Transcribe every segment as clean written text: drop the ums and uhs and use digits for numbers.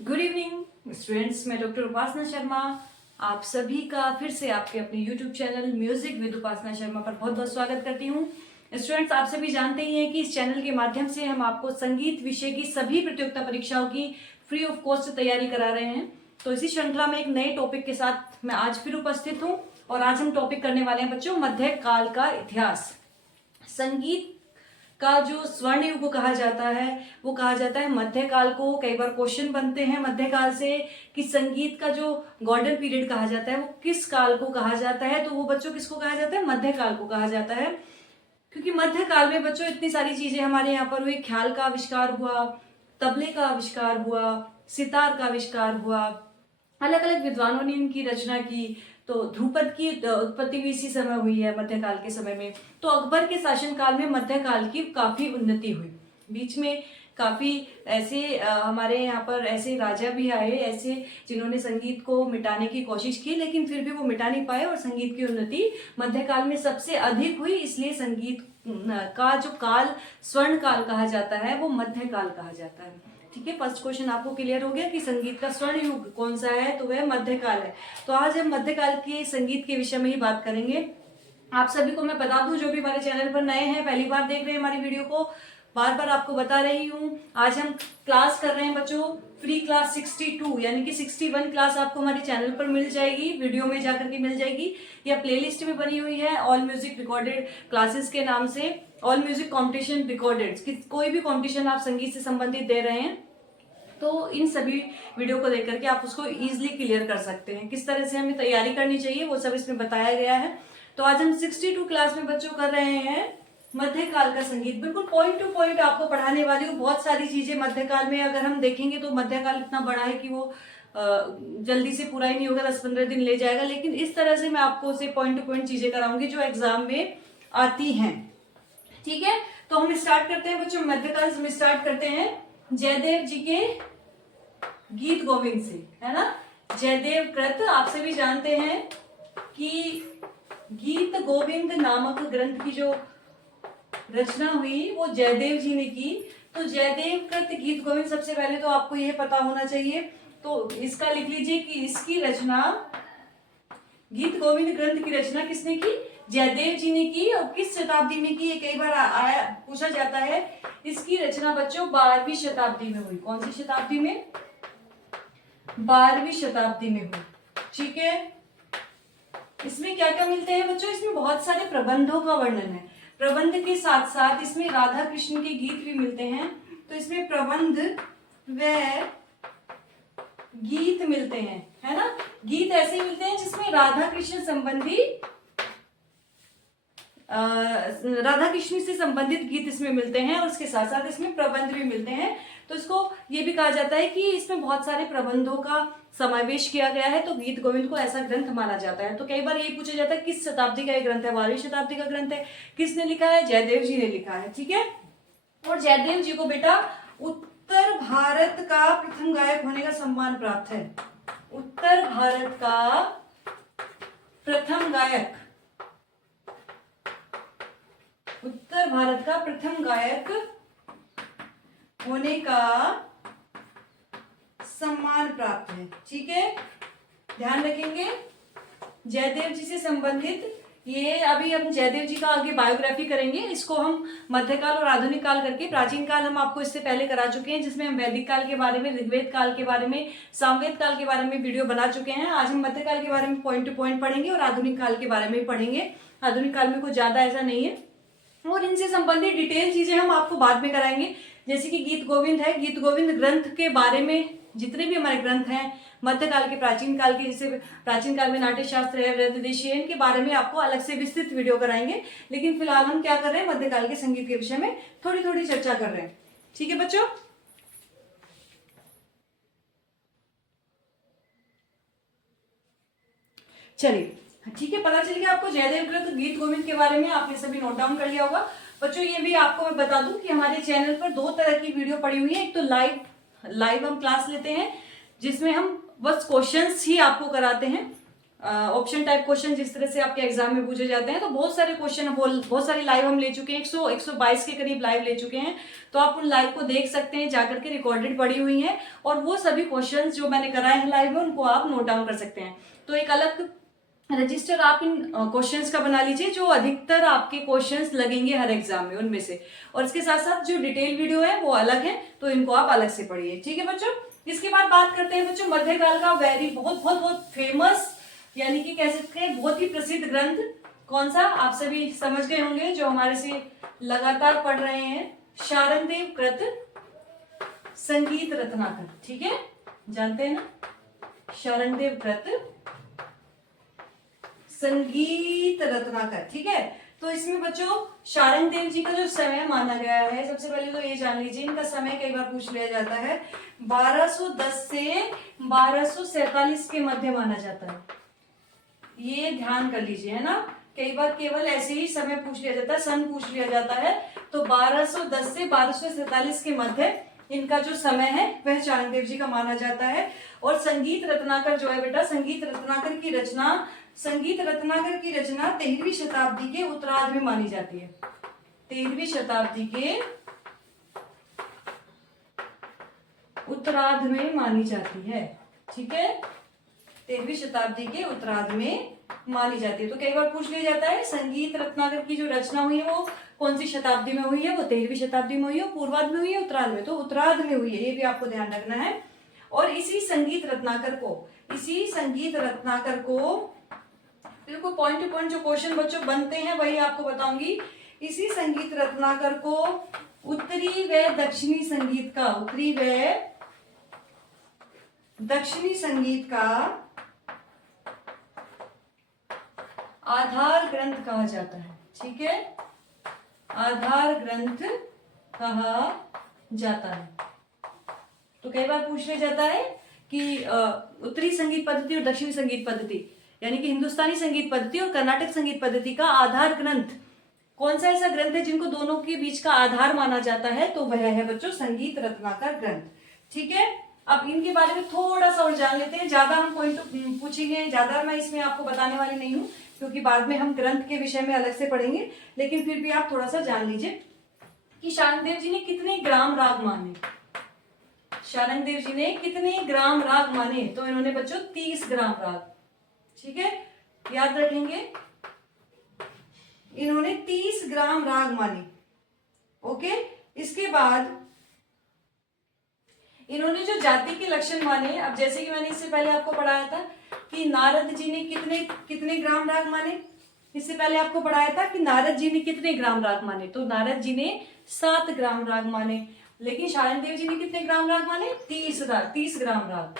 Good evening students, मैं doctor उपासना शर्मा आप सभी का फिर से आपके अपने यूट्यूब चैनल म्यूजिक विद उपासना शर्मा पर बहुत बहुत स्वागत करती हूँ। स्टूडेंट्स, आप सभी जानते ही हैं कि इस चैनल के माध्यम से हम आपको संगीत विषय की सभी प्रतियोगिता परीक्षाओं की फ्री ऑफ कॉस्ट तैयारी करा रहे हैं। तो इसी श्रृंखला में एक नए टॉपिक के साथ मैं आज फिर उपस्थित हूँ और आज हम टॉपिक करने वाले हैं बच्चों मध्यकाल का इतिहास। संगीत का जो स्वर्ण युग कहा जाता है वो कहा जाता है मध्यकाल को। कई बार क्वेश्चन बनते हैं मध्यकाल से कि संगीत का जो गोल्डन पीरियड कहा जाता है वो किस काल को कहा जाता है। तो वो बच्चों किसको कहा जाता है? मध्यकाल को कहा जाता है, क्योंकि मध्यकाल में बच्चों इतनी सारी चीजें हमारे यहाँ पर हुई। ख्याल का आविष्कार हुआ, तबले का आविष्कार हुआ, सितार का आविष्कार हुआ, अलग अलग विद्वानों ने इनकी रचना की। तो ध्रुपद की उत्पत्ति भी इसी समय हुई है मध्यकाल के समय में। तो अकबर के शासनकाल में मध्यकाल की काफी उन्नति हुई। बीच में काफी ऐसे हमारे यहाँ पर ऐसे राजा भी आए ऐसे जिन्होंने संगीत को मिटाने की कोशिश की, लेकिन फिर भी वो मिटा नहीं पाए और संगीत की उन्नति मध्यकाल में सबसे अधिक हुई। इसलिए संगीत का जो काल स्वर्ण काल कहा जाता है वो मध्यकाल कहा जाता है। ठीक है, फर्स्ट क्वेश्चन आपको क्लियर हो गया कि संगीत का स्वर्ण युग कौन सा है, तो वह मध्यकाल है। तो आज हम मध्यकाल के संगीत के विषय में ही बात करेंगे। आप सभी को मैं बता दूं, जो भी हमारे चैनल पर नए हैं, पहली बार देख रहे हैं हमारी वीडियो को, बार बार आपको बता रही हूँ, आज हम क्लास कर रहे हैं बच्चों फ्री क्लास 62 यानी कि 61 क्लास आपको हमारे चैनल पर मिल जाएगी, वीडियो में जाकर के मिल जाएगी या प्लेलिस्ट में बनी हुई है ऑल म्यूजिक रिकॉर्डेड क्लासेस के नाम से। ऑल म्यूजिक कॉम्पिटिशन रिकॉर्डेड, कोई भी कॉम्पिटिशन आप संगीत से संबंधित दे रहे हैं तो इन सभी वीडियो को देख करके आप उसको इजीली क्लियर कर सकते हैं। किस तरह से हमें तैयारी करनी चाहिए वो सब इसमें बताया गया है। तो आज हम 62 क्लास में बच्चों कर रहे हैं मध्यकाल का संगीत। बिल्कुल पॉइंट टू पॉइंट आपको पढ़ाने वाली हूँ। बहुत सारी चीजें मध्यकाल में अगर हम देखेंगे तो मध्यकाल इतना बड़ा है कि वो जल्दी से पूरा ही नहीं होगा, 10-15 दिन ले जाएगा, लेकिन इस तरह से मैं आपको उसे पॉइंट टू पॉइंट चीजें कराऊंगी जो एग्जाम में आती हैं। ठीक है, तो हम स्टार्ट करते हैं बच्चों। मध्यकाल में स्टार्ट करते हैं जयदेव जी के गीत गोविंद से, है ना। जयदेव कृत आप सभी जानते हैं कि गीत गोविंद नामक ग्रंथ की जो रचना हुई वो जयदेव जी ने की। तो जयदेव कृत गीत गोविंद, सबसे पहले तो आपको यह पता होना चाहिए, तो इसका लिख लीजिए कि इसकी रचना, गीत गोविंद ग्रंथ की रचना किसने की? जयदेव जी ने की। और किस शताब्दी में की, ये कई बार आया पूछा जाता है। इसकी रचना बच्चों 12वीं शताब्दी में हुई। कौन सी शताब्दी में? 12वीं शताब्दी में हुई। ठीक है, इसमें क्या क्या मिलते हैं बच्चों? इसमें बहुत सारे प्रबंधों का वर्णन है। प्रबंध के साथ साथ इसमें राधा कृष्ण के गीत भी मिलते हैं। तो इसमें प्रबंध व गीत मिलते हैं, है ना। गीत ऐसे मिलते हैं जिसमें राधा कृष्ण से संबंधित गीत इसमें मिलते हैं और उसके साथ साथ इसमें प्रबंध भी मिलते हैं। तो इसको ये भी कहा जाता है कि इसमें बहुत सारे प्रबंधों का समावेश किया गया है, तो गीत गोविंद को ऐसा ग्रंथ माना जाता है। तो कई बार ये पूछा जाता है किस शताब्दी का ये ग्रंथ है? 12वीं शताब्दी का ग्रंथ है। किसने लिखा है? जयदेव जी ने लिखा है। ठीक है, और जयदेव जी को बेटा उत्तर भारत का प्रथम गायक होने का सम्मान प्राप्त है। उत्तर भारत का प्रथम गायक, उत्तर भारत का प्रथम गायक होने का सम्मान प्राप्त है। ठीक है, ध्यान रखेंगे जयदेव जी से संबंधित। ये अभी हम जयदेव जी का आगे बायोग्राफी करेंगे। इसको हम मध्यकाल और आधुनिक काल करके, प्राचीन काल हम आपको इससे पहले करा चुके हैं, जिसमें हम वैदिक काल के बारे में, ऋग्वेद काल के बारे में, सामवेद काल के बारे में वीडियो बना चुके हैं। आज हम मध्यकाल के बारे में पॉइंट टू पॉइंट पढ़ेंगे और आधुनिक काल के बारे में पढ़ेंगे। आधुनिक काल में कुछ ज्यादा ऐसा नहीं है और इनसे संबंधित डिटेल चीजें हम आपको बाद में कराएंगे। जैसे कि गीत गोविंद है, गीत गोविंद ग्रंथ के बारे में जितने भी हमारे ग्रंथ हैं मध्यकाल के, प्राचीन काल के, जैसे प्राचीन काल में नाट्य शास्त्र है, वृद्धदेशीय, इनके बारे में आपको अलग से विस्तृत वीडियो कराएंगे। लेकिन फिलहाल हम क्या कर रहे हैं? मध्यकाल के संगीत के विषय में थोड़ी थोड़ी चर्चा कर रहे हैं। ठीक है बच्चों, चलिए ठीक है, पता चल गया आपको जयदेव कृत गीत गोविंद के बारे में। आपने सभी नोट डाउन कर लिया होगा बच्चों। ये भी आपको मैं बता दूं कि हमारे चैनल पर दो तरह की वीडियो पड़ी हुई है। एक तो लाइव हम क्लास लेते हैं जिसमें हम बस क्वेश्चंस ही आपको कराते हैं, ऑप्शन टाइप क्वेश्चन जिस तरह से आपके एग्जाम में पूछे जाते हैं, तो बहुत सारे क्वेश्चन बहुत सारी लाइव हम ले चुके हैं, 122 के करीब लाइव ले चुके हैं। तो आप उन लाइव को देख सकते हैं, जाकर के रिकॉर्डेड पड़ी हुई हैं, और वो सभी क्वेश्चंस जो मैंने कराए हैं लाइव में उनको आप नोट डाउन कर सकते हैं। तो एक अलग रजिस्टर आप इन क्वेश्चंस का बना लीजिए, जो अधिकतर आपके क्वेश्चंस लगेंगे हर एग्जाम में उनमें से, और इसके साथ साथ जो डिटेल वीडियो है वो अलग है, तो इनको आप अलग से पढ़िए। ठीक है बच्चों। इसके बाद बात करते हैं बच्चों मध्यकाल का बहुत बहुत बहुत फेमस, यानी कि कह सकते हैं बहुत ही प्रसिद्ध ग्रंथ कौन सा, आप सभी समझ गए होंगे जो हमारे से लगातार पढ़ रहे हैं, शारंगदेव कृत संगीत रत्नाकर। ठीक है, जानते हैं ना, शारंगदेव कृत संगीत रत्नाकर। ठीक है, तो इसमें बच्चों शारंगदेव जी का जो समय माना गया है, सबसे पहले तो ये जान लीजिए, इनका समय कई बार पूछ लिया जाता है, 1210 से 1247 के मध्य माना जाता है। ये ध्यान कर लीजिए, है ना, कई बार केवल ऐसे ही समय पूछ लिया जाता है, सन पूछ लिया जाता है। तो 1210 से 1247 के मध्य इनका जो समय है वह शारंगदेव जी का माना जाता है। और संगीत रत्नाकर जो है बेटा, संगीत रत्नाकर की रचना 13वीं शताब्दी के उत्तरार्ध में मानी जाती है। 13वीं शताब्दी के उत्तरार्ध में मानी जाती है। ठीक है, 13वीं शताब्दी के उत्तरार्ध में मानी जाती है। तो कई बार पूछ लिया जाता है संगीत रत्नाकर की जो रचना हुई है वो कौन सी शताब्दी में हुई है, वो 13वीं शताब्दी में हुई है, पूर्वार्ध में हुई है, उत्तरार्ध में, तो उत्तरार्ध में हुई है, ये भी आपको ध्यान रखना है। और इसी संगीत रत्नाकर को बिल्कुल पॉइंट टू पॉइंट जो क्वेश्चन बच्चों बनते हैं वही आपको बताऊंगी। इसी संगीत रत्नाकर को उत्तरी व दक्षिणी संगीत का आधार ग्रंथ कहा जाता है। ठीक है, आधार ग्रंथ कहा जाता है। तो कई बार पूछ लिया जाता है कि उत्तरी संगीत पद्धति और दक्षिणी संगीत पद्धति, यानी कि हिंदुस्तानी संगीत पद्धति और कर्नाटक संगीत पद्धति का आधार ग्रंथ कौन सा ऐसा ग्रंथ है जिनको दोनों के बीच का आधार माना जाता है, तो वह है बच्चों संगीत रत्नाकर ग्रंथ। ठीक है, अब इनके बारे में थोड़ा सा और जान लेते हैं। ज्यादा हम पॉइंट पूछेंगे, ज्यादा मैं इसमें आपको बताने वाली नहीं हूँ, क्योंकि बाद में हम ग्रंथ के विषय में अलग से पढ़ेंगे, लेकिन फिर भी आप थोड़ा सा जान लीजिए कि शारंगदेव जी ने कितने ग्राम राग माने। शारंगदेव जी ने कितने ग्राम राग माने, तो इन्होंने बच्चों 30 ग्राम राग। ठीक है, याद रखेंगे, इन्होंने 30 ग्राम राग माने। ओके, इसके बाद इन्होंने जो जाति के लक्षण माने, अब जैसे कि मैंने इससे पहले आपको पढ़ाया था कि नारद जी ने कितने ग्राम राग माने, इससे पहले आपको पढ़ाया था कि नारद जी ने कितने ग्राम राग माने, तो नारद जी ने 7 ग्राम राग माने, लेकिन शारंगदेव जी ने कितने ग्राम राग माने, 30 ग्राम राग,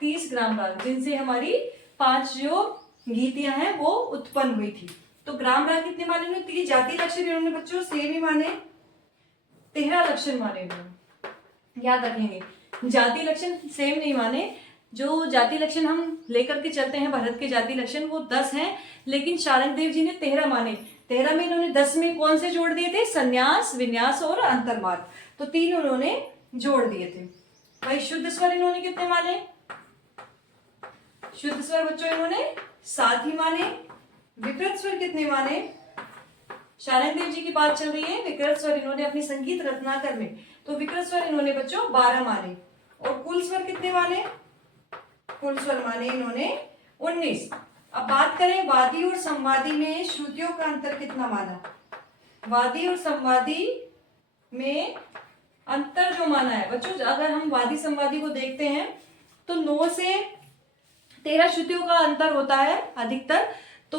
30 ग्राम राग, जिनसे हमारी 5 जो गीतियां हैं वो उत्पन्न हुई थी। तो ग्राम राग कितने माने उन्होंने, 30। जाति लक्षण इन्होंने बच्चों सेम ही माने, 13 लक्षण माने इन्होंने, याद रखेंगे। जाति लक्षण सेम नहीं माने, जो जाति लक्षण हम लेकर के चलते हैं भारत के जाति लक्षण वो 10 हैं, लेकिन शारंगदेव जी ने 13 माने। 13 में इन्होंने 10 में कौन से जोड़ दिए थे, संन्यास, विन्यास और अंतर्मार्ग, तो 3 उन्होंने जोड़ दिए थे। भाई शुद्ध स्वर इन्होंने कितने माने, शुद्ध स्वर बच्चों इन्होंने 7 ही माने। विकृत स्वर कितने माने, शारंगदेव जी की बात चल रही है, विकृत स्वर इन्होंने अपनी संगीत रत्नाकर में, तो विकृत स्वर इन्होंने बच्चों 12 माने। और कुल स्वर कितने माने, कुल स्वर माने इन्होंने 19। अब बात करें वादी और संवादी में श्रुतियों का अंतर कितना माना, वादी और संवादी में अंतर जो माना है बच्चों, अगर हम वादी संवादी को देखते हैं तो 9 से 13 श्रुतियों का अंतर होता है अधिकतर। तो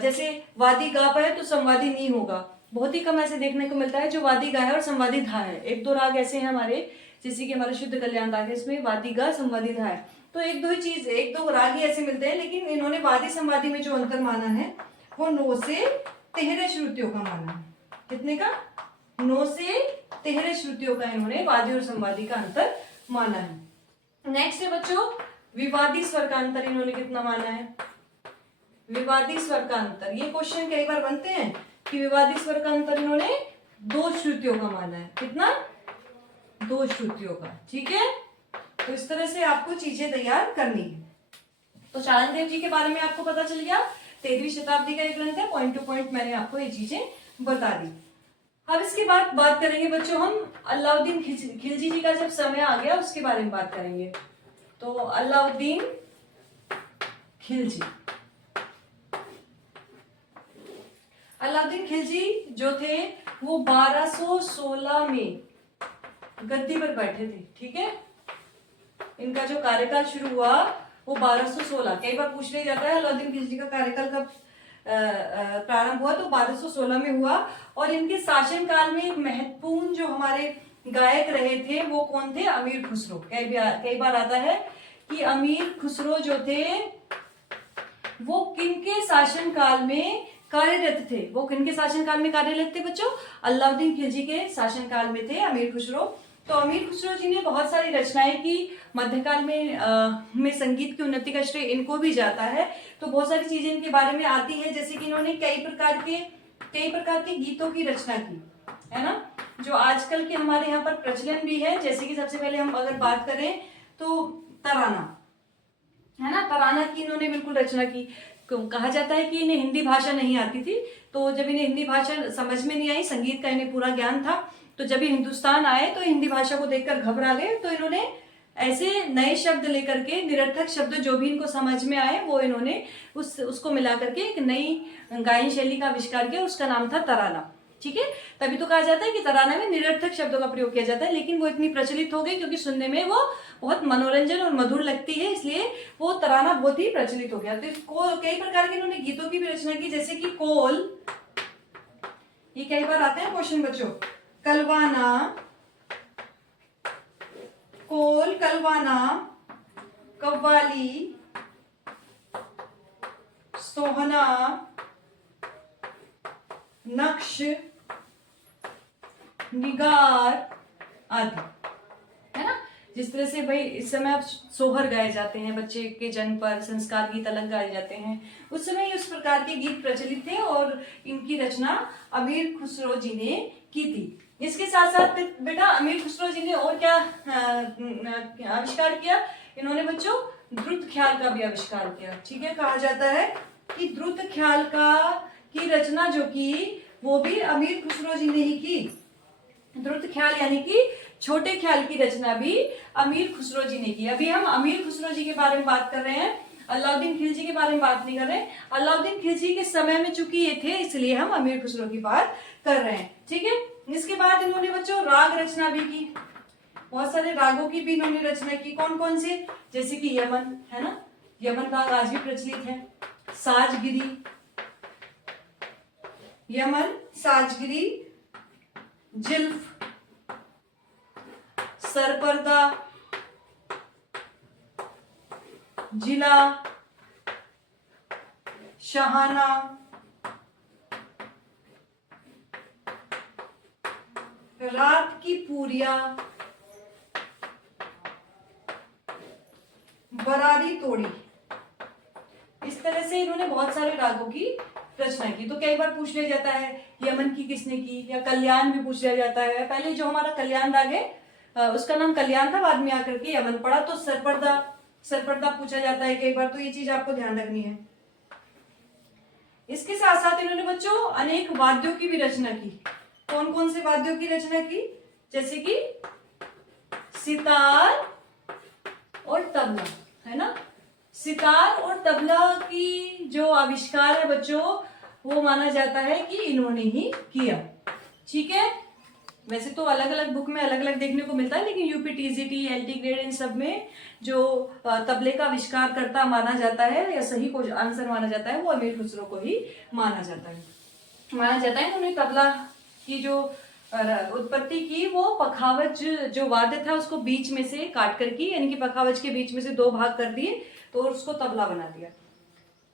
जैसे वादी गा है तो संवादी नी होगा, बहुत ही कम ऐसे देखने को मिलता है जो वादी गा है और संवादी धा है। 1-2 राग ऐसे हैं हमारे, जैसे कि हमारा शुद्ध कल्याण राग है, इसमें वादी गा संवादी धा है, तो 1-2 राग ही ऐसे मिलते हैं। लेकिन इन्होंने वादी संवादी में जो अंतर माना है वो 9 से 13 श्रुतियों का माना है। कितने का, 9 से 13 श्रुतियों का इन्होंने वादी और संवादी का अंतर माना है। नेक्स्ट है बच्चों विवादी स्वर का अंतर इन्होंने कितना माना है, विवादी स्वर का अंतर, ये क्वेश्चन कई बार बनते हैं कि विवादी स्वर का अंतर इन्होंने 2 श्रुतियों का माना है। कितना, 2 श्रुतियों का। ठीक है, तो इस तरह से आपको चीजें तैयार करनी है। तो चारण देव जी के बारे में आपको पता चल गया। 13वीं शताब्दी का एक ग्रंथ है, पॉइंट टू पॉइंट मैंने आपको ये चीजें बता दी। अब इसके बाद बात करेंगे बच्चों हम अलाउद्दीन खिलजी जी का जब समय आ गया उसके बारे में बात करेंगे। तो अलाउद्दीन खिलजी, अलाउद्दीन खिलजी जो थे वो 1216 में गद्दी पर बैठे थे। ठीक है, इनका जो कार्यकाल शुरू हुआ वो 1216, कई बार पूछ लिया जाता है अलाउद्दीन खिलजी का कार्यकाल कब प्रारंभ हुआ, तो 1216 में हुआ। और इनके शासनकाल में एक महत्वपूर्ण जो हमारे गायक रहे थे वो कौन थे? अमीर खुसरो। कई बार आता है कि अमीर खुसरो जो थे वो किनके शासनकाल में कार्यरत थे? वो किनके शासनकाल में कार्यरत थे बच्चों? अलाउद्दीन खिलजी के शासनकाल में थे अमीर खुसरो। तो अमीर खुसरो जी ने बहुत सारी रचनाएं की। मध्यकाल में संगीत की उन्नति का श्रेय इनको भी जाता है। तो बहुत सारी चीजें इनके बारे में आती है, जैसे कि इन्होंने कई प्रकार के गीतों की रचना की, है ना, जो आजकल के हमारे यहाँ पर प्रचलन भी है। जैसे कि सबसे पहले हम अगर बात करें तो तराना, है ना, तराना की इन्होंने बिल्कुल रचना की। कहा जाता है कि इन्हें हिंदी भाषा नहीं आती थी, तो जब इन्हें हिंदी भाषा समझ में नहीं आई, संगीत का इन्हें पूरा ज्ञान था, तो जब ये हिंदुस्तान आए तो हिंदी भाषा को देखकर घबरा गए। तो इन्होंने ऐसे नए शब्द लेकर के, निरर्थक शब्द जो भी इनको समझ में आए वो इन्होंने उसको मिला करके एक नई गायन शैली का आविष्कार किया, उसका नाम था तराना। ठीक है, तभी तो कहा जाता है कि तराना में निरर्थक शब्दों का प्रयोग किया जाता है, लेकिन वो इतनी प्रचलित हो गई क्योंकि सुनने में वो बहुत मनोरंजन और मधुर लगती है, इसलिए वो तराना बहुत ही प्रचलित हो गया। तो कई प्रकार के इन्होंने गीतों की भी रचना की, जैसे कि कोल, ये कई बार आते हैं क्वेश्चन बच्चों, कलवाना, कोल, कलवाना, कव्वाली, सोहना, नक्श, निगार आदि, है ना। जिस तरह से भाई इस समय अब सोहर गाए जाते हैं, बच्चे के जन्म पर संस्कार गीत अलग गाए जाते हैं, उस समय उस प्रकार के गीत प्रचलित थे और इनकी रचना अमीर खुसरो जी ने की थी। इसके साथ साथ बेटा अमीर खुसरो जी ने और क्या आविष्कार किया? इन्होंने बच्चों द्रुत ख्याल का भी आविष्कार किया। ठीक है, कहा जाता है कि द्रुत ख्याल की रचना जो की वो भी अमीर खुसरो जी ने ही की। द्रुत ख्याल यानी कि छोटे ख्याल की रचना भी अमीर खुसरो जी ने की। अभी हम अमीर खुसरो जी के बारे में बात कर रहे हैं, अलाउद्दीन खिलजी के बारे में बात नहीं कर रहे। अलाउद्दीन खिलजी के समय में चूंकि ये थे इसलिए हम अमीर खुसरो की बात कर रहे हैं। ठीक है, इसके बाद इन्होंने बच्चों राग रचना भी की, बहुत सारे रागों की भी इन्होंने रचना की। कौन कौन से? जैसे कि यमन, है ना, यमन राग आज भी प्रचलित है। साजगिरी, यमन, साजगिरी, जिल्फ, सरपर्दा, जिला, शहाना, रात की पूरिया, बरारी तोड़ी, इस तरह से इन्होंने बहुत सारे रागों की रचना की। तो कई बार पूछ लिया जाता है यमन की किसने की, या कल्याण भी पूछ लिया जाता है। पहले जो हमारा कल्याण राग है उसका नाम कल्याण था, बाद में आकर के यमन पड़ा। तो सरपर्दा पूछा जाता है कई बार, तो ये चीज आपको ध्यान रखनी है। इसके साथ साथ इन्होंने बच्चों अनेक वाद्यों की भी रचना की। कौन कौन से वाद्यों की रचना की? जैसे कि सितार और तबला, है ना। सितार और तबला की जो आविष्कार है बच्चों वो माना जाता है कि इन्होंने ही किया। ठीक है, वैसे तो अलग अलग बुक में अलग अलग देखने को मिलता है, लेकिन यूपी टीजीटी, एलटी ग्रेड, इन सब में जो तबले का आविष्कार करता माना जाता है या सही को आंसर माना जाता है वो अमीर खुसरो को ही माना जाता है। उन्होंने तबला की जो उत्पत्ति की वो पखावज जो वाद्य था उसको बीच में से काट कर की, यानी कि पखावज के बीच में से दो भाग कर दिए तो उसको तबला बना दिया।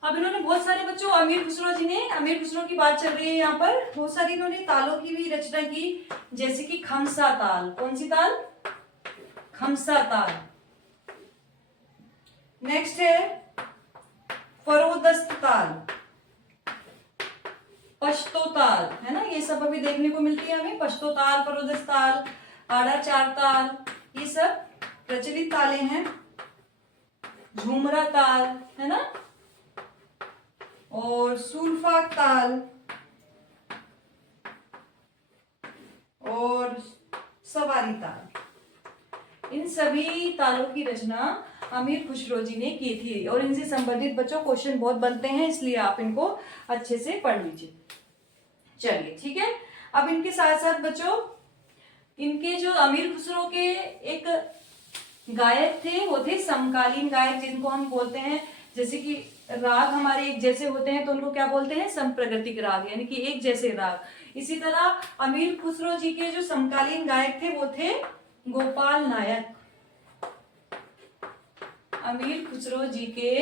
अब इन्होंने बहुत सारे बच्चों अमीर खुसरो की बात चल रही है यहाँ पर, बहुत सारी इन्होंने तालों की भी रचना की, जैसे कि खमसा ताल। कौन सी ताल? खमसा ताल। नेक्स्ट है फरोदस्त ताल, पश्तो ताल, है ना, ये सब अभी देखने को मिलती है हमें। पश्तो ताल, फरोदस्त ताल, आड़ा चार ताल, ये सब प्रचलित ताले हैं झूमरा ताल, है ना, और सुरफाक ताल और सवारी ताल। इन सभी तालों की रचना अमीर खुसरो जी ने की थी और इनसे संबंधित बच्चों क्वेश्चन बहुत बनते हैं, इसलिए आप इनको अच्छे से पढ़ लीजिए। चलिए ठीक है। अब इनके साथ साथ बच्चों इनके जो अमीर खुसरो के एक गायक थे वो थे समकालीन गायक, जिनको हम बोलते हैं, जैसे कि राग हमारे एक जैसे होते हैं तो उनको क्या बोलते हैं, समप्रगतिक राग, यानी कि एक जैसे राग। इसी तरह अमीर खुसरो जी के जो समकालीन गायक थे वो थे गोपाल नायक। अमीर खुसरो जी के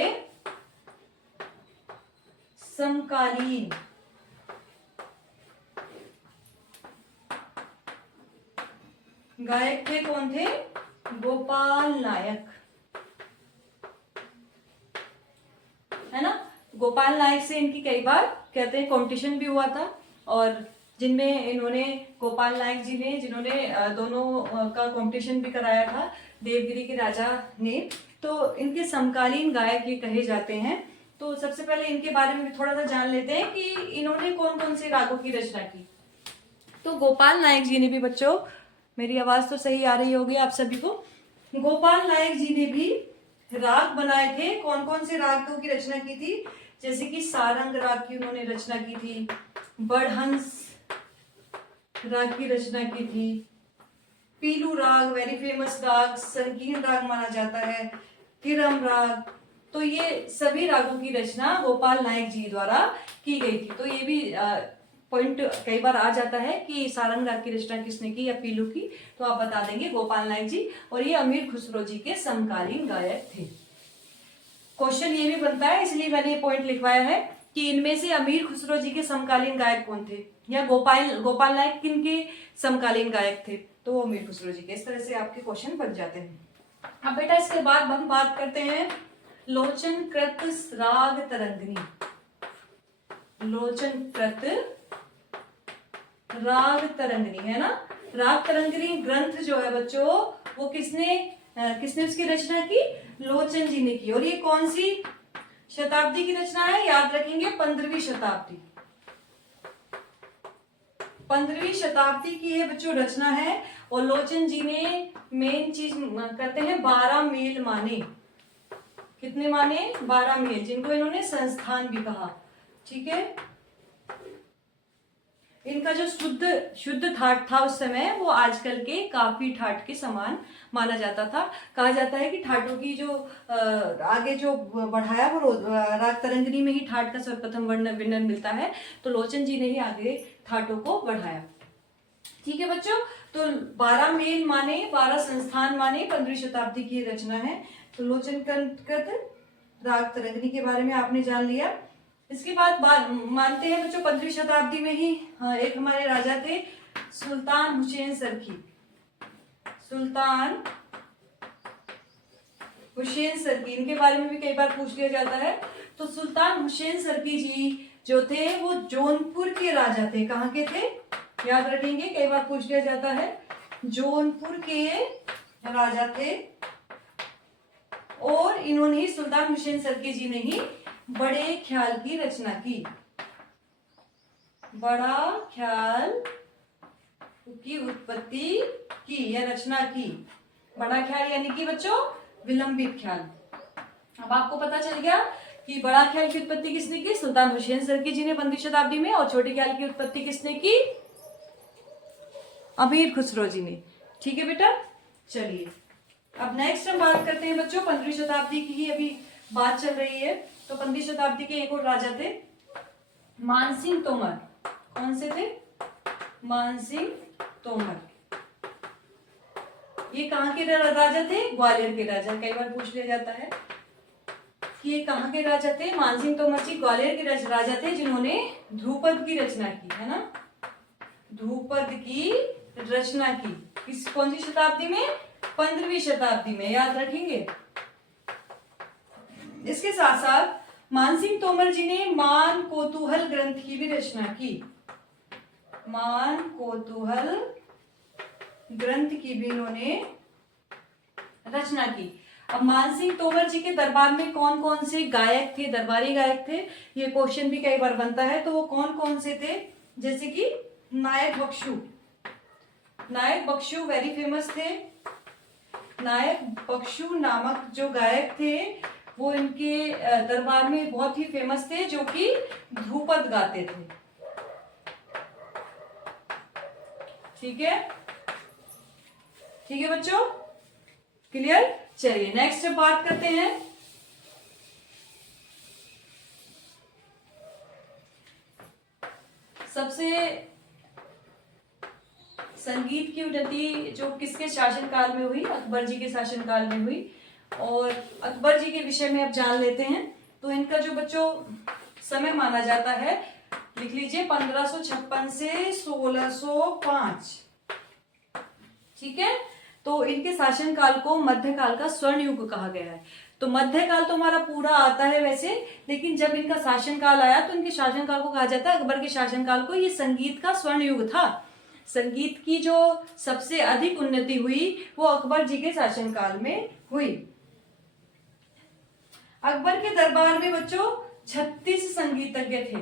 समकालीन गायक थे, कौन थे, गोपाल नायक, है ना। गोपाल नायक से इनकी कई बार कहते हैं कंपटीशन भी हुआ था, और जिनमें इन्होंने, गोपाल नायक जी ने, जिन्होंने दोनों का कंपटीशन भी कराया था देवगिरी के राजा ने, तो इनके समकालीन गायक ये कहे जाते हैं। तो सबसे पहले इनके बारे में भी थोड़ा सा जान लेते हैं कि इन्होंने कौन कौन से रागों की रचना की। तो गोपाल नायक जी ने भी, बच्चों मेरी आवाज तो सही आ रही होगी आप सभी को, गोपाल नायक जी ने भी राग बनाए थे। कौन कौन से रागों की रचना की थी, जैसे कि सारंग राग की उन्होंने रचना की थी, बड़हंस राग की रचना की थी, पीलू राग वेरी फेमस राग, संकीर्ण राग माना जाता है, तिरम राग। तो ये सभी रागों की रचना गोपाल नायक जी द्वारा की गई थी। तो ये भी पॉइंट कई बार आ जाता है कि सारंग राग की रचना किसने की या पीलू की, तो आप बता देंगे गोपाल नायक जी, और ये अमीर खुसरो जी के समकालीन गायक थे। क्वेश्चन ये भी बनता है, इसलिए मैंने ये पॉइंट लिखवाया है कि इनमें से अमीर खुसरो जी के समकालीन गायक कौन थे, या गोपाल नायक किन के समकालीन गायक थे, तो वो अमीर खुसरो जी के। इस तरह से आपके क्वेश्चन बन जाते हैं। अब बेटा इसके बाद हम बात करते हैं लोचन कृत राग तरंगिणी। लोचन कृत राग तरंगिणी, है ना। राग तरंगिणी ग्रंथ जो है बच्चों, वो किसने उसकी रचना की, लोचन जी ने की। और ये कौन सी शताब्दी की रचना है, याद रखेंगे 15वीं शताब्दी। 15वीं शताब्दी की ये बच्चों रचना है। और लोचन जी ने मेन चीज करते हैं 12 मेल माने। कितने माने, 12 मेल, जिनको इन्होंने संस्थान भी कहा, ठीक है। इनका जो शुद्ध ठाट था उस समय, वो आजकल के काफी ठाट के समान माना जाता था। कहा जाता है कि ठाटों की जो आगे जो बढ़ाया वो राग तरंगिणी में ही ठाट का सर्वप्रथम वर्णन मिलता है, तो लोचन जी ने ही आगे ठाटों को बढ़ाया। ठीक है बच्चों, तो 12 मेल माने, 12 संस्थान माने, 15वीं शताब्दी की रचना है। तो लोचन कृत राग तरंगिणी के बारे में आपने जान लिया। इसके बाद मानते हैं बच्चों 15वीं शताब्दी में ही एक हमारे राजा थे सुल्तान हुसैन सरकी। सुल्तान हुसैन सरकी, इनके बारे में भी कई बार पूछ लिया जाता है। तो सुल्तान हुसैन सरकी जी जो थे वो जौनपुर के राजा थे। कहाँ के थे, याद रखेंगे, कई बार पूछ लिया जाता है। जौनपुर के राजा थे, और इन्होंने ही, सुल्तान हुसैन सरकी जी ने ही बड़े ख्याल की रचना की। बड़ा ख्याल की उत्पत्ति की या रचना की। बड़ा ख्याल यानी कि बच्चों विलंबित ख्याल। अब आपको पता चल गया कि बड़ा ख्याल की उत्पत्ति किसने की, सुल्तान हुसैन सरकी जी ने 15वीं शताब्दी में, और छोटे ख्याल की उत्पत्ति किसने की, अमीर खुसरो जी ने। ठीक है बेटा, चलिए अब नेक्स्ट हम बात करते हैं बच्चों 15वीं शताब्दी की ही अभी बात चल रही है। तो 15वीं शताब्दी के एक और राजा थे मानसिंह तोमर। कौन से थे, मानसिंह तोमर। ये कहाँ के राजा थे, ग्वालियर के राजा। कई बार पूछ लिया जाता है कि ये कहाँ के राजा थे। मानसिंह तोमर जी ग्वालियर के राजा थे, जिन्होंने ध्रुपद की रचना की, है ना। ध्रुपद की रचना की किस, कौन सी शताब्दी में, 15वीं शताब्दी में, याद रखेंगे। इसके साथ साथ मानसिंह तोमर जी ने मान कोतूहल ग्रंथ की भी रचना की। मान कोतूहल ग्रंथ की भी इन्होंने रचना की। अब मानसिंह तोमर जी के दरबार में कौन कौन से गायक थे, दरबारी गायक थे, ये क्वेश्चन भी कई बार बनता है। तो वो कौन कौन से थे, जैसे कि नायक बख्शू, नायक बख्शू वेरी फेमस थे। नायक बख्शू नामक जो गायक थे वो इनके दरबार में बहुत ही फेमस थे, जो कि ध्रुपद गाते थे। ठीक है, ठीक है बच्चों, क्लियर। चलिए नेक्स्ट बात करते हैं। सबसे संगीत की उन्नति जो किसके शासनकाल में हुई, अकबर जी के शासनकाल में हुई। और अकबर जी के विषय में अब जान लेते हैं। तो इनका जो बच्चों समय माना जाता है, लिख लीजिए 1556 से 1605। ठीक है, तो इनके शासनकाल को मध्यकाल का स्वर्ण युग कहा गया है। तो मध्यकाल तो हमारा पूरा आता है वैसे, लेकिन जब इनका शासनकाल आया तो इनके शासनकाल को कहा जाता है, अकबर के शासनकाल को, ये संगीत का स्वर्ण युग था। संगीत की जो सबसे अधिक उन्नति हुई वो अकबर जी के शासनकाल में हुई। अकबर के दरबार में बच्चों 36 संगीतज्ञ थे।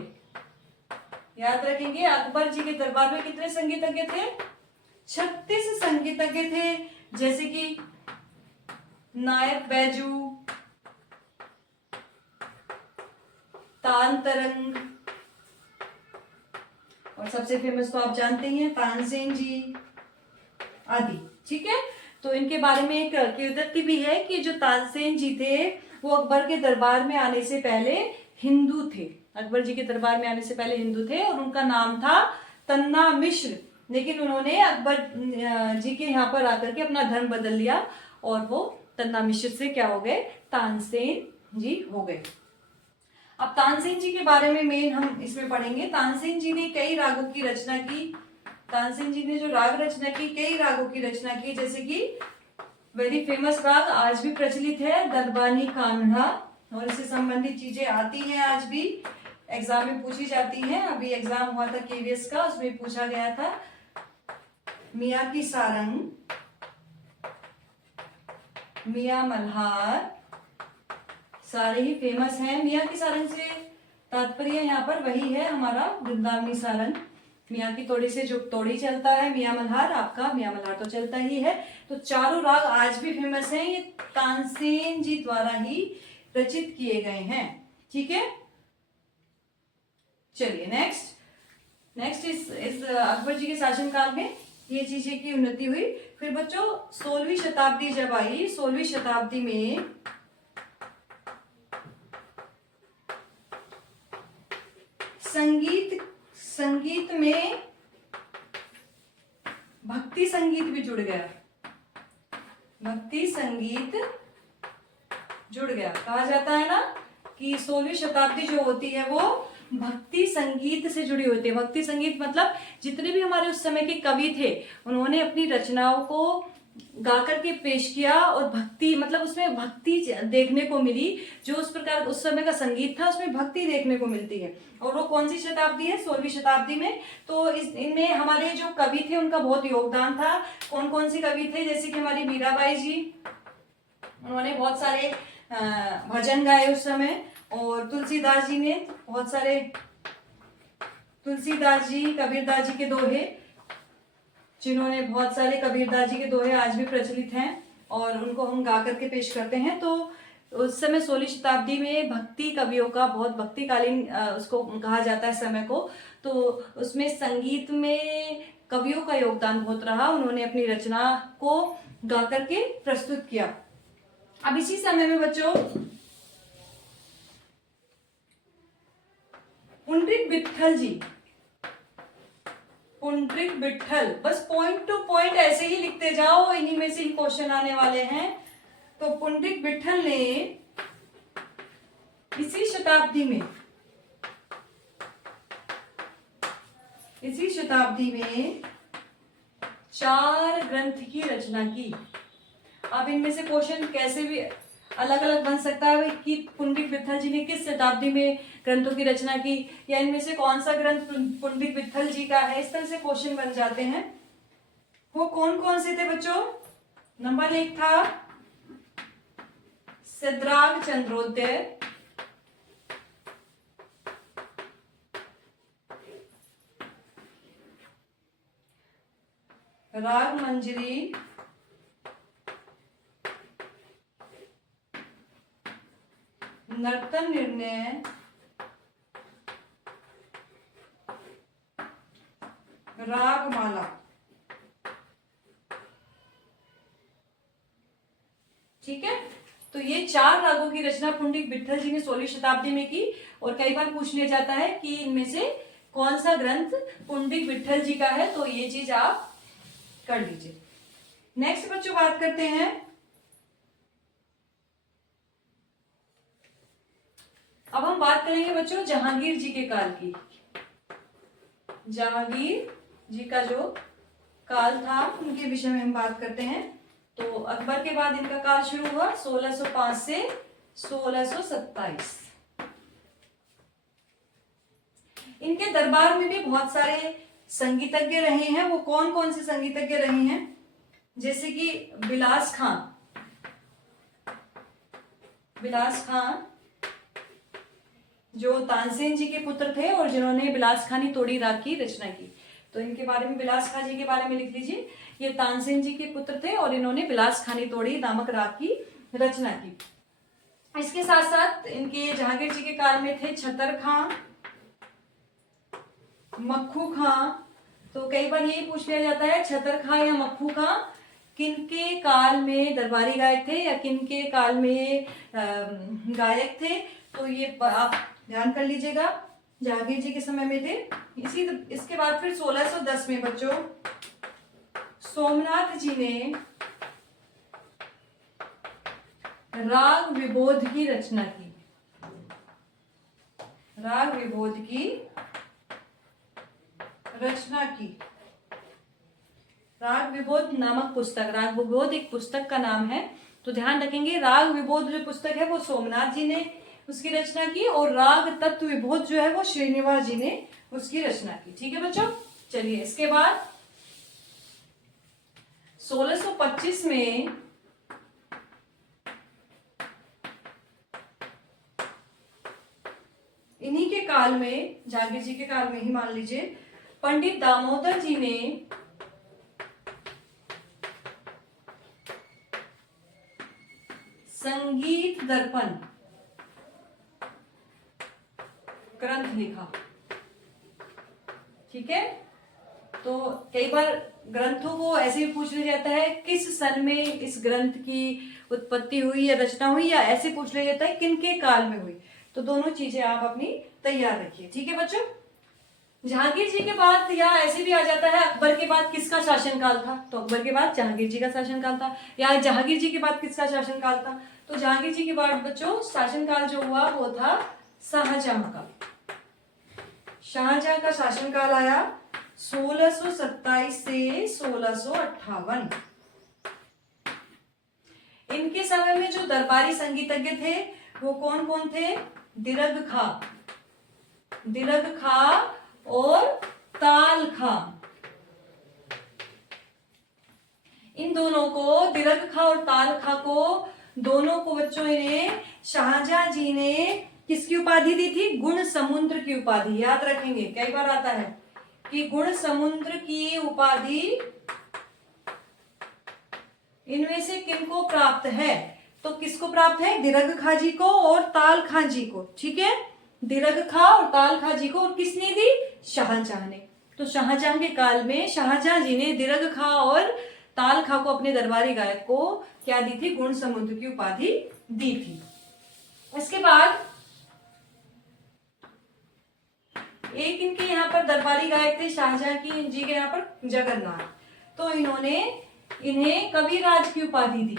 याद रखेंगे, अकबर जी के दरबार में कितने संगीतज्ञ थे? 36 संगीतज्ञ थे, जैसे कि नायक बैजू, तानतरंग, और सबसे फेमस तो आप जानते ही हैं तानसेन जी आदि। ठीक है, तो इनके बारे में एक किंवदंती भी है कि जो तानसेन जी थे वो अकबर के दरबार में आने से पहले हिंदू थे। अकबर जी के दरबार में आने से पहले हिंदू थे और उनका नाम था तन्ना मिश्र, लेकिन उन्होंने अकबर जी के यहाँ पर आकर के अपना धर्म बदल लिया और वो तन्ना मिश्र से क्या हो गए? तानसेन जी हो गए। अब तानसेन जी के बारे में मेन हम इसमें पढ़ेंगे। तानसेन जी ने कई रागों की रचना की। तानसेन जी ने जो राग रचना की, कई रागों की रचना की, जैसे कि वेरी फेमस राग आज भी प्रचलित है दरबानी कान्हा, और इससे संबंधित चीजें आती हैं, आज भी एग्जाम में पूछी जाती हैं। अभी एग्जाम हुआ था केवीएस का, उसमें पूछा गया था। मियाँ की सारंग, मियाँ मल्हार, सारे ही फेमस हैं। मियाँ की सारंग से तात्पर्य यहाँ पर वही है हमारा वृंदावनी सारंग। मियाँ की तोड़ी से जो तोड़ी चलता है, मियाँ मल्हार, आपका मियाँ मल्हार तो चलता ही है। तो चारों राग आज भी फेमस हैं, ये तानसेन जी द्वारा ही रचित किए गए हैं। ठीक है, चलिए नेक्स्ट इस अकबर जी के शासनकाल में ये चीजें की उन्नति हुई। फिर बच्चों 16वीं शताब्दी जब आई, 16वीं शताब्दी में संगीत में भक्ति संगीत भी जुड़ गया। भक्ति संगीत जुड़ गया। कहा जाता है ना कि 16वीं शताब्दी जो होती है वो भक्ति संगीत से जुड़ी होती है। भक्ति संगीत मतलब जितने भी हमारे उस समय के कवि थे उन्होंने अपनी रचनाओं को गा करके पेश किया, और भक्ति मतलब उसमें भक्ति देखने को मिली। जो उस प्रकार उस समय का संगीत था उसमें भक्ति देखने को मिलती है। और वो कौन सी शताब्दी है? 16वीं शताब्दी में। तो इनमें हमारे जो कवि थे उनका बहुत योगदान था। कौन कौन से कवि थे? जैसे कि हमारी मीराबाई जी, उन्होंने बहुत सारे भजन गाए उस समय। और तुलसीदास जी ने बहुत सारे, तुलसीदास जी, कबीरदास जी के दोहे, जिन्होंने बहुत सारे कबीरदास जी के दोहे आज भी प्रचलित हैं और उनको हम गा करके पेश करते हैं। तो उस समय 16वीं शताब्दी में भक्ति कवियों का बहुत भक्तिकालीन उसको कहा जाता है समय को। तो उसमें संगीत में कवियों का योगदान बहुत रहा। उन्होंने अपनी रचना को गा करके प्रस्तुत किया। अब इसी समय में बच्चों पुंडरीक विट्ठल जी, पुंडरीक विट्ठल, बस पॉइंट टू पॉइंट ऐसे ही लिखते जाओ, इन्हीं में से ही क्वेश्चन आने वाले हैं। तो पुंडरीक विट्ठल ने इसी शताब्दी में 4 ग्रंथ की रचना की। अब इनमें से क्वेश्चन कैसे भी अलग अलग बन सकता है कि पुंडरीक विट्ठल जी ने किस शताब्दी में ग्रंथों की रचना की, या इनमें से कौन सा ग्रंथ पुंडरीक विट्ठल जी का है। इस तरह से क्वेश्चन बन जाते हैं। वो कौन कौन से थे बच्चों? नंबर 1 था सिद्राग चंद्रोदय, राग मंजरी, नर्तन निर्णय, रागमाला। ठीक है, तो ये 4 रागों की रचना पुंडिक विट्ठल जी ने 16वीं शताब्दी में की। और कई बार पूछने जाता है कि इनमें से कौन सा ग्रंथ पुंडिक विट्ठल जी का है, तो ये चीज आप कर लीजिए। नेक्स्ट बच्चों बात करते हैं अब हम बात करेंगे बच्चों जहांगीर जी के काल की। जहांगीर जी का जो काल था उनके विषय में हम बात करते हैं। तो अकबर के बाद इनका काल शुरू हुआ 1605 से 1627। इनके दरबार में भी बहुत सारे संगीतज्ञ रहे हैं। वो कौन कौन से संगीतज्ञ रहे हैं, जैसे कि बिलास खान जो तानसेन जी के पुत्र थे और जिन्होंने बिलास खानी तोड़ी राग की रचना की। तो इनके बारे में बिलास खां जी के बारे में लिख लीजिए। ये तानसेन जी के पुत्र थे और इन्होंने बिलास खानी तोड़ी नामक राग की रचना की। इसके साथ साथ इनके जहांगीर जी के काल में थे छतर खां, मक्खू खां। तो कई बार ये पूछ लिया जाता है छतर खां या मक्खू खां किनके काल में दरबारी गायक थे या किनके काल में गायक थे। तो ये आप ध्यान कर लीजिएगा, जहांगीर जी के समय में थे। इसके बाद फिर 1610 में बच्चों सोमनाथ जी ने राग विबोध की रचना की। राग विबोध की रचना की। राग विबोध नामक पुस्तक, राग विबोध एक पुस्तक का नाम है। तो ध्यान रखेंगे राग विबोध जो पुस्तक है वो सोमनाथ जी ने उसकी रचना की और राग तत्व विबोध जो है वो श्रीनिवास जी ने उसकी रचना की। ठीक है बच्चों, चलिए इसके बाद 1625 में इन्हीं के काल में, जहांगीर जी के काल में ही मान लीजिए, पंडित दामोदर जी ने संगीत दर्पण ग्रंथ लिखा। ठीक है, तो कई बार ग्रंथों को ऐसे भी पूछ लिया जाता है किस सन में इस ग्रंथ की उत्पत्ति हुई या रचना हुई, या ऐसे पूछ लिया जाता है किनके काल में हुई। तो दोनों चीजें आप अपनी तैयार रखिए। ठीक है बच्चों, जहांगीर जी के बाद या ऐसे भी आ जाता है अकबर के बाद किसका शासनकाल था, तो अकबर के बाद जहांगीर जी का शासनकाल था, या जहांगीर जी के बाद किसका शासनकाल था। तो जहांगीर जी के बाद बच्चों शासनकाल जो हुआ वो था शाहजहां का। शाहजहां का शासनकाल आया 1627 से 1658। इनके समय में जो दरबारी संगीतज्ञ थे वो कौन कौन थे, दिरग खां और ताल खां। इन दोनों को, दिरग खां और ताल खां को, दोनों को बच्चों ने शाहजहां जी ने किसकी उपाधि दी थी, गुण समुद्र की उपाधि। याद रखेंगे, कई बार आता है कि गुण समुद्र की उपाधि इनमें से किनको प्राप्त है, तो किसको प्राप्त है, दिरग खां जी को और ताल खां जी को। ठीक है, दिरग खां और ताल खां जी को, और किसने दी, शाहजहां ने। तो शाहजहां के काल में शाहजहां जी ने दिरग खां और ताल खां को, अपने दरबारी गायक को क्या दी थी, गुण समुद्र की उपाधि दी थी। इसके बाद एक इनके यहाँ पर दरबारी गायक थे शाहजहां की जी के यहाँ पर जगन्नाथ। तो इन्होंने इन्हें कविराज की उपाधि दी।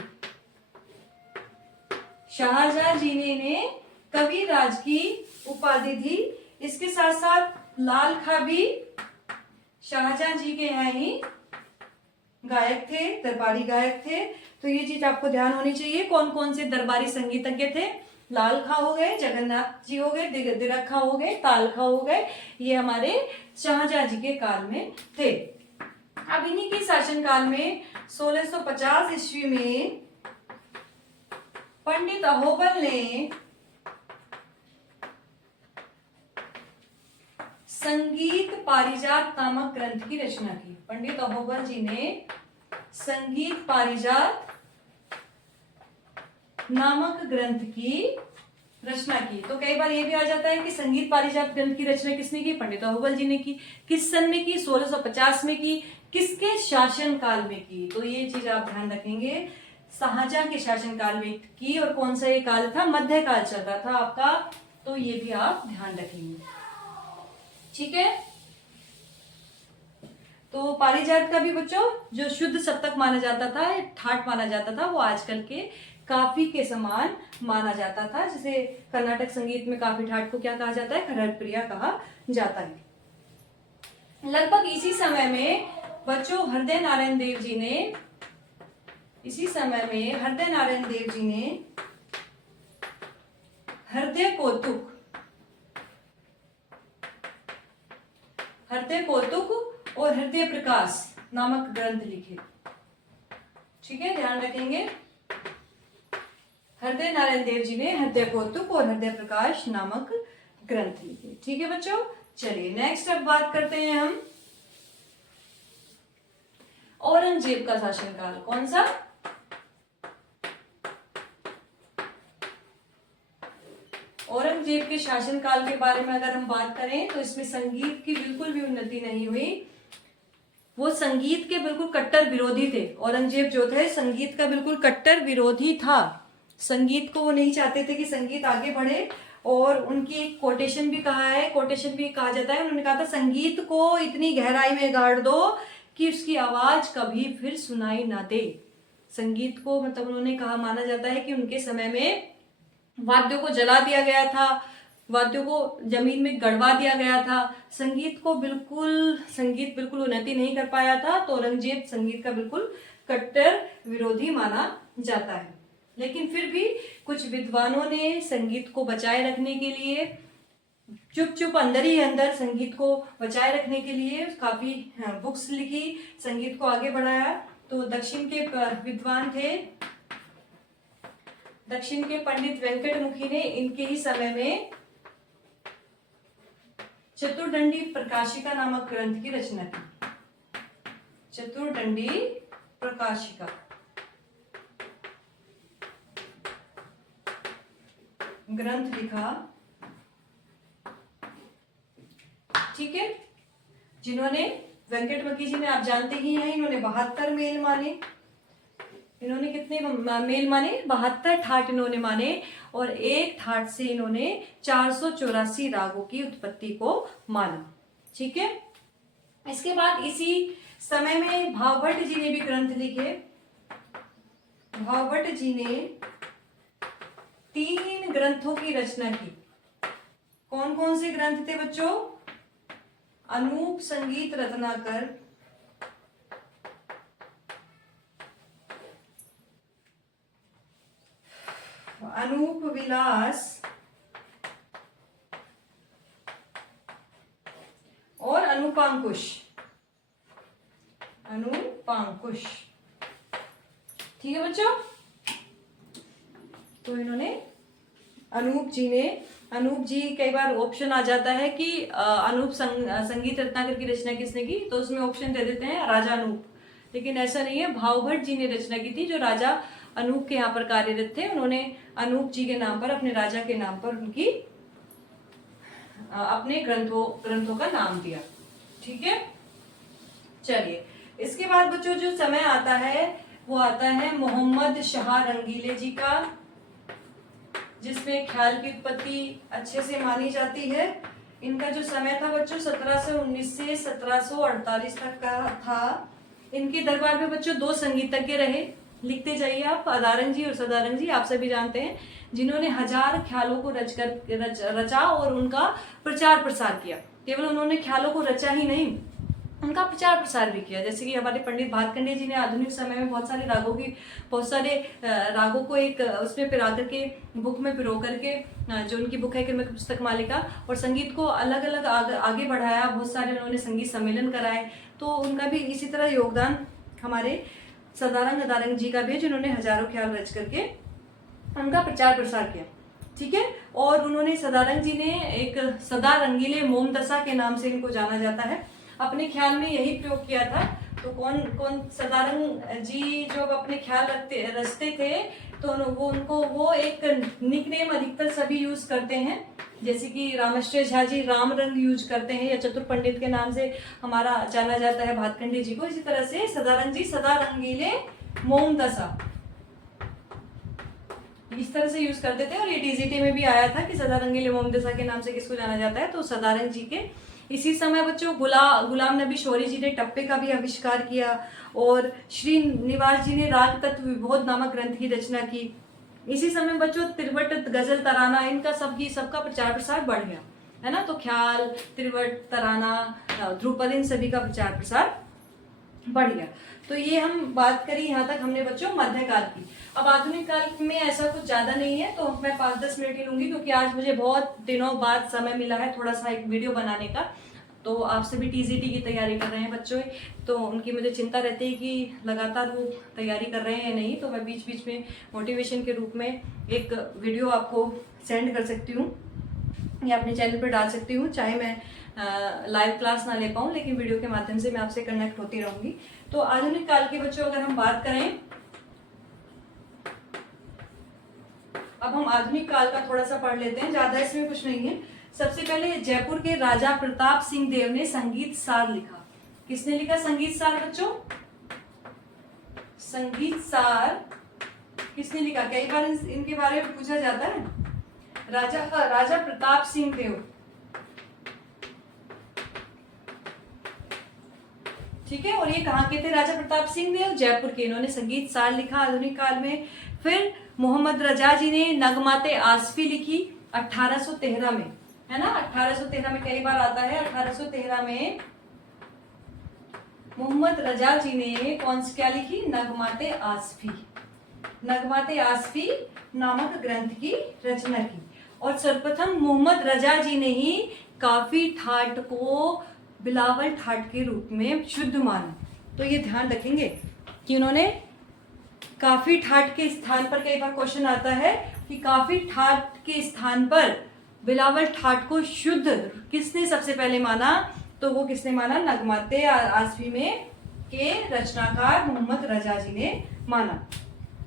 शाहजहां जी ने इन्हें कविराज की उपाधि दी। इसके साथ साथ लाल खां भी शाहजहां जी के यहाँ ही गायक थे, दरबारी गायक थे। तो ये चीज आपको ध्यान होनी चाहिए, कौन कौन से दरबारी संगीतज्ञ थे। लाल खां हो गए, जगन्नाथ जी हो गए, दिरग खां हो गए, ताल खां हो गए, ये हमारे शाहजहां जी के काल में थे। अब इन्हीं के शासनकाल में 1650 ईस्वी में पंडित अहोबल ने संगीत पारिजात नामक ग्रंथ की रचना की। पंडित अहोबल जी ने संगीत पारिजात नामक ग्रंथ की रचना की। तो कई बार ये भी आ जाता है कि संगीत पारिजात ग्रंथ की रचना किसने की? पंडित अहोबल जी ने की। किस सन में की? 1650 में की। किसके शासन काल में की? तो ये चीज आप ध्यान रखेंगे, शाहजहां के शासन काल में की। और कौन सा ये काल था? मध्यकाल चल रहा था आपका, तो ये भी आप ध्यान रखेंगे, ठीक है। तो पारिजात का भी बच्चों जो शुद्ध सप्तक माना जाता था, ठाट माना जाता था, वो आजकल के काफी के समान माना जाता था। जिसे कर्नाटक संगीत में काफी ठाट को क्या कहा जाता है? खरड़ प्रिया कहा जाता है। लगभग इसी समय में बच्चों हृदय नारायण देव जी ने हृदय कौतुक और हृदय प्रकाश नामक ग्रंथ लिखे, ठीक है, ध्यान रखेंगे। हृदय नारायण देव जी ने हृदय कौतुक और हृदय प्रकाश नामक ग्रंथ लिखे, ठीक है बच्चों। चलिए नेक्स्ट अब बात करते हैं हम औरंगजेब का शासनकाल। कौन सा? औरंगजेब के शासनकाल के बारे में अगर हम बात करें तो इसमें संगीत की बिल्कुल भी उन्नति नहीं हुई। वो संगीत के बिल्कुल कट्टर विरोधी थे। औरंगजेब जो थे संगीत का बिल्कुल कट्टर विरोधी था। संगीत को वो नहीं चाहते थे कि संगीत आगे बढ़े। और उनकी एक कोटेशन भी कहा जाता है, उन्होंने कहा था संगीत को इतनी गहराई में गाड़ दो कि उसकी आवाज कभी फिर सुनाई ना दे। संगीत को मतलब उन्होंने कहा, माना जाता है कि उनके समय में वाद्यों को जला दिया गया था, वाद्यों को जमीन में गड़वा दिया गया था, संगीत बिल्कुल उन्नति नहीं कर पाया था। तो औरंगजेब संगीत का बिल्कुल कट्टर विरोधी माना जाता है। लेकिन फिर भी कुछ विद्वानों ने संगीत को बचाए रखने के लिए चुप अंदर ही अंदर संगीत को बचाए रखने के लिए काफी बुक्स लिखी, संगीत को आगे बढ़ाया। तो दक्षिण के विद्वान थे, दक्षिण के पंडित वेंकटमुखी ने इनके ही समय में चतुर्दंडी प्रकाशिका नामक ग्रंथ की रचना की। चतुर्दंडी प्रकाशिका ग्रंथ लिखा, ठीक है। जिन्होंने वेंकटमुखी जी ने, आप जानते ही हैं, इन्होंने 72 मेल माने। इन्होंने कितने मेल माने? 72 ठाट इन्होंने माने। और एक ठाट से इन्होंने 484 रागों की उत्पत्ति को माना, ठीक है। इसके बाद इसी समय में भावभट्ट जी ने भी ग्रंथ लिखे। भावभट्ट जी ने 3 ग्रंथों की रचना की। कौन कौन से ग्रंथ थे बच्चों? अनूप संगीत रत्नाकर, अनूप विलास और अनुपांकुश। ठीक है बच्चों। तो इन्होंने अनूप जी, कई बार ऑप्शन आ जाता है कि अनूप संगीत रत्नाकर की रचना किसने की, तो उसमें ऑप्शन दे देते हैं राजा अनूप, लेकिन ऐसा नहीं है। भावभट्ट जी ने रचना की थी, जो राजा अनूप के यहाँ पर कार्यरत थे। उन्होंने अनूप जी के नाम पर, अपने राजा के नाम पर उनकी अपने ग्रंथों का नाम दिया, ठीक है। चलिए इसके बाद बच्चों जो समय आता है वो आता है मोहम्मद शाह रंगीले जी का, जिसमें ख्याल की उत्पत्ति अच्छे से मानी जाती है। इनका जो समय था बच्चों 1719 से 1748 तक का था। इनके दरबार में बच्चों 2 संगीतज्ञ रहे, लिखते जाइए आप, अदारंग जी और सदारंग जी, आप सभी जानते हैं, जिन्होंने 1000 ख्यालों को रचा और उनका प्रचार प्रसार किया। केवल उन्होंने ख्यालों को रचा ही नहीं, उनका प्रचार प्रसार भी किया। जैसे कि हमारे पंडित भातखंडे जी ने आधुनिक समय में बहुत सारे रागों को एक उसमें पिरा करके, बुक में पिरो करके, जो उनकी बुक है कृमक पुस्तक मालिका, और संगीत को अलग अलग आगे बढ़ाया। बहुत सारे उन्होंने संगीत सम्मेलन कराए। तो उनका भी इसी तरह योगदान हमारे सदारंग अदारंग जी का भी है, जिन्होंने हजारों ख्याल रच करके उनका प्रचार प्रसार किया। ठीक है, और उन्होंने सदारंग जी ने एक सदा रंगीले मोम दशा के नाम से इनको जाना जाता है, अपने ख्याल में यही प्रयोग किया था। तो कौन कौन सदारंग जी जो अपने ख्याल रचते थे, तो वो एक निकनेम अधिकतर सभी यूज करते हैं, जैसे कि रामाश्रय झा जी राम रंग यूज करते हैं, या चतुर पंडित के नाम से हमारा जाना जाता है भातखंडे जी को। इसी तरह से सदारंग जी सदा रंगीले मोम दशा इस तरह से यूज करते थे। और ये टीजीटी में भी आया था कि सदा रंगीले मोम दशा के नाम से किसको जाना जाता है, तो सदारंग जी के। इसी समय बच्चों गुलाम नबी शौरी जी ने टप्पे का भी आविष्कार किया, और श्रीनिवास जी ने राग तत्व विबोध नामक ग्रंथ की रचना की। इसी समय बच्चों तिरवट, गजल, तराना, इनका सबका प्रचार प्रसार बढ़ गया, है ना। तो ख्याल, तिरवट, तराना, ध्रुपद, इन सभी का प्रचार प्रसार बढ़ गया। तो ये हम बात करी, यहाँ तक हमने बच्चों मध्यकाल की। अब आधुनिक काल में ऐसा कुछ ज्यादा नहीं है, तो मैं 5-10 मिनट ही लूंगी, क्योंकि आज मुझे बहुत दिनों बाद समय मिला है थोड़ा सा एक वीडियो बनाने का। तो आप सभी टीजीटी की तैयारी कर रहे हैं बच्चों, तो उनकी मुझे चिंता रहती है कि लगातार वो तैयारी कर रहे हैं या नहीं। तो मैं बीच बीच में मोटिवेशन के रूप में एक वीडियो आपको सेंड कर सकती हूँ, या अपने चैनल पर डाल सकती हूँ, चाहे मैं लाइव क्लास ना ले पाऊँ, लेकिन वीडियो के माध्यम से मैं आपसे कनेक्ट होती रहूंगी। तो आधुनिक काल के बच्चों अगर हम बात करें, अब हम आधुनिक काल का थोड़ा सा पढ़ लेते हैं, ज्यादा इसमें कुछ नहीं है। सबसे पहले जयपुर के राजा प्रताप सिंह देव ने संगीत सार लिखा। किसने लिखा संगीत सार बच्चों? संगीत सार किसने लिखा? कई बार इनके बारे में पूछा जाता है। राजा प्रताप सिंह देव, ठीक है। और ये कहाँ के थे राजा प्रताप सिंह देव? जयपुर के। इन्होंने संगीत सार लिखा आधुनिक काल में। फिर मोहम्मद रजा जी ने नगमाते आसफी लिखी 1813 में, है ना। 1813 में कई बार आता है। 1813 में मोहम्मद रजा जी ने कौन सी क्या लिखी? नगमाते आसफी। नगमाते आसफी नामक ग्रंथ की रचना की। और सर्वप्रथम मोहम्मद रजा जी ने ही काफी ठाट को बिलावल ठाट के रूप में शुद्ध माना। तो ये ध्यान रखेंगे कि उन्होंने काफी ठाट के स्थान पर, कई बार क्वेश्चन आता है कि काफी ठाट के स्थान पर बिलावल ठाट को शुद्ध किसने सबसे पहले माना? तो वो किसने माना? नगमाते आसफी में के रचनाकार मोहम्मद रजा जी ने माना।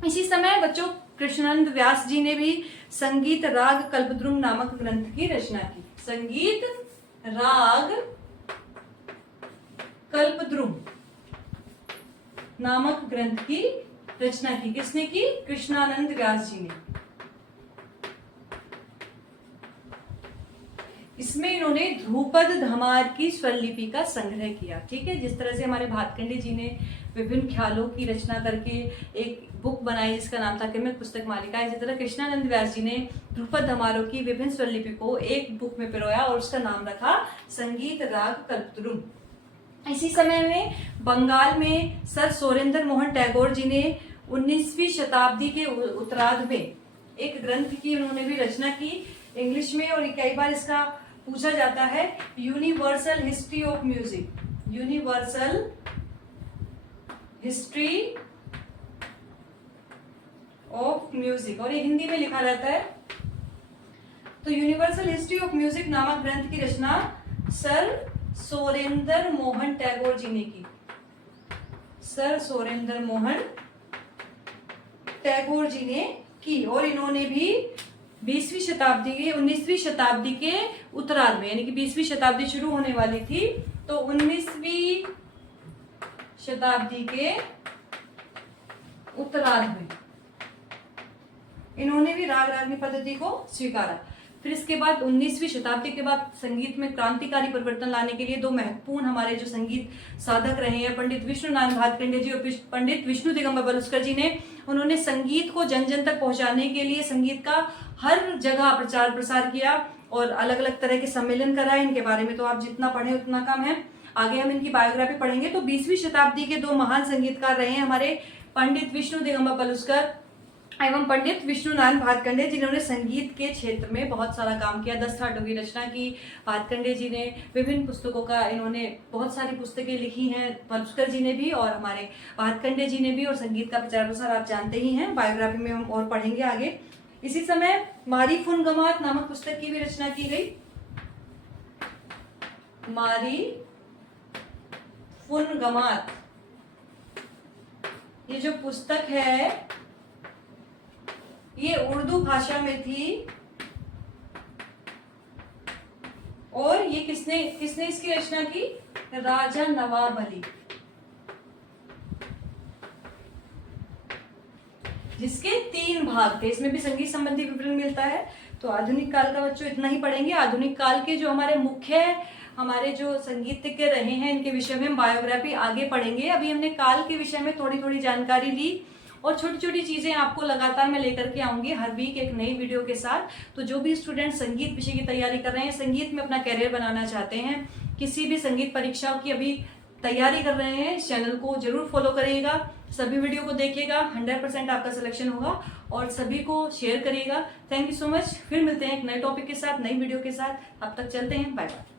इसी समय बच्चों कृष्णानंद व्यास जी ने भी संगीत राग कल्पद्रुम नामक ग्रंथ की रचना की। संगीत राग कल्पद्रुम नामक ग्रंथ की रचना की। किसने की? कृष्णानंद व्यास जी ने। इसमें इन्होंने ध्रुपद धमार की स्वरलिपि का संग्रह किया। ठीक है, जिस तरह से हमारे भातखंडे जी ने विभिन्न ख्यालों की रचना करके एक बुक बनाई जिसका नाम था किमित पुस्तक मालिका, इसी तरह कृष्णानंद व्यास जी ने ध्रुपद धमारों की विभिन्न स्वरलिपि को एक बुक में पिरोया और उसका नाम रखा संगीत राग कल्पद्रुम। इसी समय में बंगाल में सर सोरेंद्र मोहन टैगोर जी ने 19वीं शताब्दी के उत्तरार्ध में एक ग्रंथ की उन्होंने भी रचना की इंग्लिश में, और कई बार इसका पूछा जाता है universal history of music. Universal history of music, और ये हिंदी में लिखा रहता है। तो यूनिवर्सल हिस्ट्री ऑफ म्यूजिक नामक ग्रंथ की रचना सर सोरेंद्र मोहन टैगोर जी ने की। सर सोरेंद्र मोहन टैगोर जी ने की, और इन्होंने भी 20वीं शताब्दी के 19वीं शताब्दी के उत्तरार्ध में, यानी कि 20वीं शताब्दी शुरू होने वाली थी, तो 19वीं शताब्दी के उत्तरार्ध में इन्होंने भी राग रागनी पद्धति को स्वीकारा। फिर इसके बाद 19वीं शताब्दी के बाद संगीत में क्रांतिकारी परिवर्तन लाने के लिए दो महत्वपूर्ण हमारे जो संगीत साधक रहे हैं, पंडित विष्णु नारायण भातखंडे जी और पंडित विष्णु दिगंबर बलुस्कर जी ने, उन्होंने संगीत को जन जन तक पहुंचाने के लिए संगीत का हर जगह प्रचार प्रसार किया और अलग अलग तरह के सम्मेलन कराए। इनके बारे में तो आप जितना पढ़े उतना कम है, आगे हम इनकी बायोग्राफी पढ़ेंगे। तो 20वीं शताब्दी के दो महान संगीतकार रहे हैं हमारे पंडित विष्णु दिगंबर बलुस्कर एवं पंडित विष्णु नारायण भातखंडे, जिन्होंने संगीत के क्षेत्र में बहुत सारा काम किया। 10 ठाटों की रचना की भातखंडे जी ने, विभिन्न पुस्तकों का इन्होंने बहुत सारी पुस्तकें लिखी हैं, पलुस्कर जी ने भी और हमारे भातखंडे जी ने भी। और संगीत का प्रचार प्रसार आप जानते ही हैं, बायोग्राफी में हम और पढ़ेंगे आगे। इसी समय मारी फुन गमात नामक पुस्तक की भी रचना की गई। मारी फुन गमात, ये जो पुस्तक है ये उर्दू भाषा में थी और ये किसने इसकी रचना की? राजा नवाब अली, जिसके 3 भाग थे। इसमें भी संगीत संबंधी विवरण मिलता है। तो आधुनिक काल का बच्चों इतना ही पढ़ेंगे। आधुनिक काल के जो हमारे जो संगीतज्ञ रहे हैं, इनके विषय में हम बायोग्राफी आगे पढ़ेंगे। अभी हमने काल के विषय में थोड़ी थोड़ी जानकारी ली और छोटी छोटी चीजें आपको लगातार मैं लेकर के आऊंगी हर वीक एक नई वीडियो के साथ। तो जो भी स्टूडेंट संगीत विषय की तैयारी कर रहे हैं, संगीत में अपना कैरियर बनाना चाहते हैं, किसी भी संगीत परीक्षाओं की अभी तैयारी कर रहे हैं, इस चैनल को जरूर फॉलो करिएगा, सभी वीडियो को देखिएगा, 100% आपका सिलेक्शन होगा और सभी को शेयर करिएगा। Thank you so much. फिर मिलते हैं एक नए टॉपिक के साथ, नई वीडियो के साथ। अब तक चलते हैं, बाय बाय।